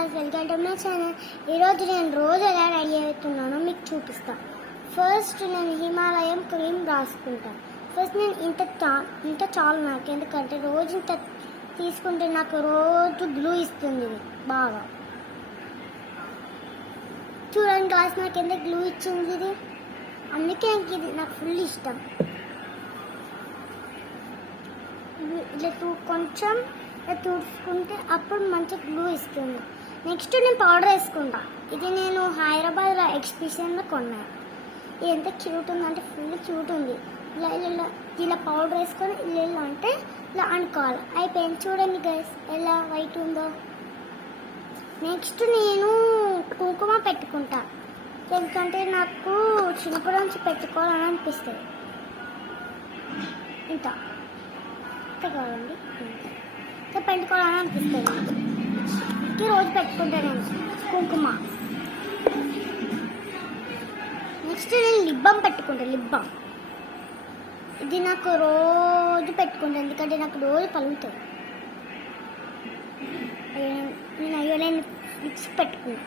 Guys, welcome to my channel. ఈరోజు నేను రోజు ఎలా రెడీ అవుతున్నానో మీకు చూపిస్తాను. ఫస్ట్ నేను హిమాలయం క్రీమ్ రాసుకుంటాను. ఫస్ట్ నేను ఇంత చాలు నాకు, ఎందుకంటే రోజు ఇంత తీసుకుంటే నాకు రోజు గ్లూ ఇస్తుంది ఇది బాగా. చూడండి గాయ్స్, నాకు ఎంత గ్లూ ఇచ్చింది ఇది, అందుకే ఇది నాకు ఫుల్ ఇష్టం. ఇట్లా కొంచెం తుడుచుకుంటే అప్పుడు మంచి గ్లూ ఇస్తుంది. నెక్స్ట్ నేను పౌడర్ వేసుకుంటా. ఇది నేను హైదరాబాద్లో ఎగ్జిబిషన్లో కొన్నాను. ఇది ఎంత క్యూట్ ఉందంటే ఫుల్ క్యూట్ ఉంది. ఇలా పౌడర్ వేసుకొని ఇలా అంటే ఇలా అనుకోవాలి. అయిపోయింది. చూడండి గైస్ ఎలా వైట్ ఉందో. నెక్స్ట్ నేను కుంకుమ పెట్టుకుంటా, ఎందుకంటే నాకు చిన్నప్పటి నుంచి పెట్టుకోవాలని అనిపిస్తుంది. ఇంత కావాలండి, ఇంకా పెట్టుకోవాలని అనిపిస్తుంది. రోజు పెట్టుకుంటాను నేను కుంకుమ. నెక్స్ట్ నేను లిబ్బం పెట్టుకుంటాను. లిబ్బం ఇది నాకు రోజు పెట్టుకుంటాను, ఎందుకంటే నాకు రోజు పలుగుతుంది. నేను లిప్స్ పెట్టుకున్నాను.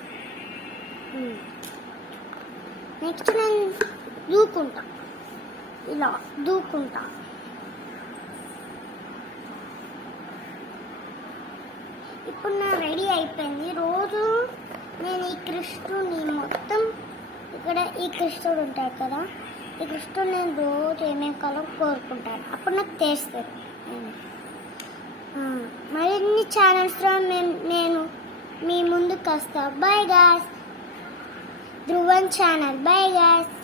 నెక్స్ట్ నేను దూకుంటా, ఇలా దూకుంటా. ఇప్పుడు నా రెడీ అయిపోయింది. రోజు నేను ఈ కృష్ణుని మొత్తం ఇక్కడ ఈ కృష్ణుడు ఉంటాడు కదా, ఈ కృష్ణుడు నేను రోజు ఏమేమి కావాలో కోరుకుంటాను. అప్పుడు నాకు తెలుస్తుంది. మరిన్ని ఛానల్స్లో నేను మీ ముందుకు వస్తాను. By guys, Dhruvan channel. By guys.